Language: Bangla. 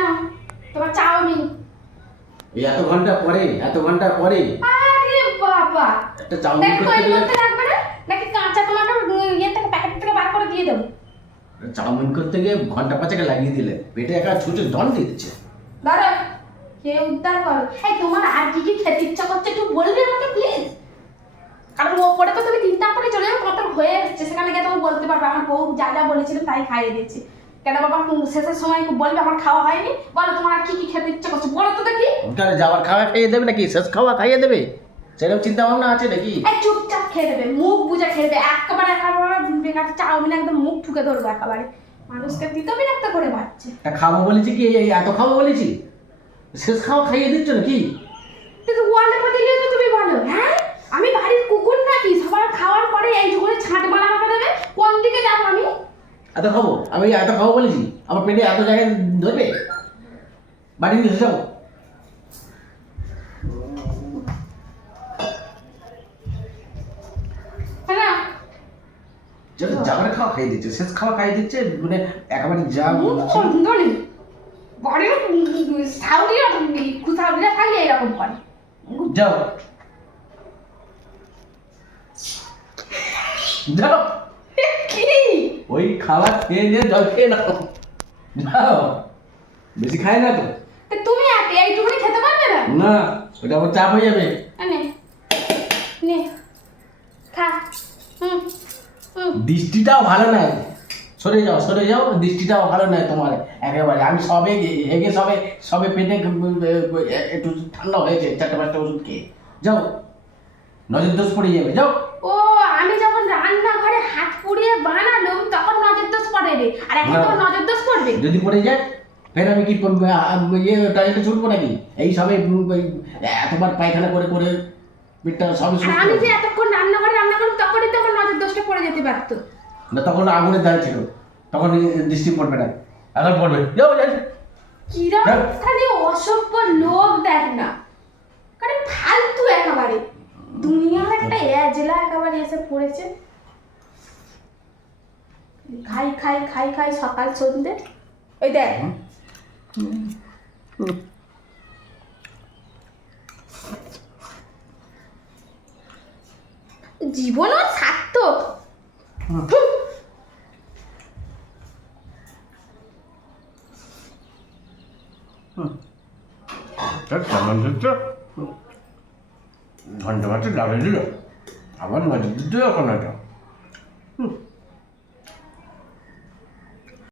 না তোমার চাউমিন। এত ঘণ্টা পরে এত ঘণ্টা পরে। আরে বাবা। একটা চাউমিন করতে মধ্যে রাখবে না? নাকি কাঁচা তোমাকে ইয়ে থেকে প্যাকেট থেকে বার করে দিয়ে দেবো? চাউমিন করতে গিয়ে ঘণ্টা পাঁচেকে লাগিয়ে দিলে। পেটে একা ছুটে দন দিচ্ছে। ধরো কে উদ্ধার করো। এই তোমার আর কি কি খেতে ইচ্ছা করছে একটু বলবে আমাকে প্লিজ কারণ ওপরে তো তুমি তিনটা করে চলে যাও কত হয়ে এসছে। সেখানে গিয়ে তুমি বলতে পারবে। আমার বউ যা যা বলেছিল তাই খাইয়ে দিয়েছি। কেন বাবা শেষের সময় বলবে আমার খাওয়া হয়নি? বলো তোমার কি কি খেতে ইচ্ছে করছে? বলো তো দেখি। তাহলে যাওয়ার খাওয়া খাইয়ে দেবে নাকি? শেষ খাওয়া খাইয়ে দেবে? সেরকম চিন্তা ভাবনা আছে নাকি? চুপচাপ খেয়ে দেবে মুখ বুঝে খেয়ে দেবে। একেবারে একেবারে বেকার চাউমিন একদম মুখ ঠুকে ধরবো একেবারে। মানুষকে দিতে বিরক্ত করে তা খাব বলেছি কি? এত খাব বলেছি? শেষ খাওয়া খাইয়ে দিচ্ছ নাকি? কিন্তু ওয়ালে গিয়ে তো তুমি বলো হ্যাঁ? আমি বাড়ির কুকুর নাকি সবার খাওয়ার পরে এইটুকু ছাঁট মারা আমাকে দেবে কোন দিকে যাব আমি এত খাব? আমি এত খাব বলেছি। আমার পেটে এত জায়গায় ধরবে? বাড়ি নিয়ে যাব। না যেটা যাবার খাওয়া দিচ্ছে শেষ খাওয়া দিচ্ছে মানে একেবারে যা মুখ বন্ধ সাউরিরা সাউরিরা থাকলে এরকম করে। যাও। ওই খাবার খেয়ে নিয়ে জল খেয়ে নাও। যাও বেশি খায় না তো। তুমি এত এইটুকুনি খেতে পারবে না? না ওটা আবার চাপ হয়ে যাবে। নে। নে। খা। হুম দৃষ্টিটাও ভালো নয়। সরে যাও সরে যাও। দৃষ্টিটাও ভালো নয় তোমার একেবারে। আমি সবে হেগে সবে সবে পেটে একটু ঠান্ডা হয়েছে চারটে পাঁচটা ওষুধ খেয়ে। যাও। নজর দোষ পড়ে যাবে। যাও। ও আমি যখন রান্নাঘরে হাত পুড়িয়ে বানালাম তখন নজর দোষ পড়ে রে আর এখন তো নজর দোষ পড়বে যদি পড়ে যায় ফের আমি কি করব? ইয়ে টয়লেটে ছুটবো নাকি? এই সবে এতবার পায়খানা করে করে পেটটা সবে আমি যে। এতক্ষণ রান্নাঘরে রান্না করলাম তখনই তো আমার নজর দোষটা পড়ে যেতে পারতো। না তখন আগুনের দাঁড়িয়ে ছিল। তখন দৃষ্টি পড়বে না। এখন পড়বে। যাও হ্যাঁ। খালি অসভ্য লোক দেখ না কারণ ফালতু একেবারে দুনিয়ার একটা এজলা একেবারে এসে পড়েছে খাই খাই খাই খাই সকাল সন্ধে ওই দেখ। জীবনও সার্থক। হুম। কেমন হচ্ছে ঘণ্টা মাত্র ডালে দিল। আবার নজর দিতে এখন না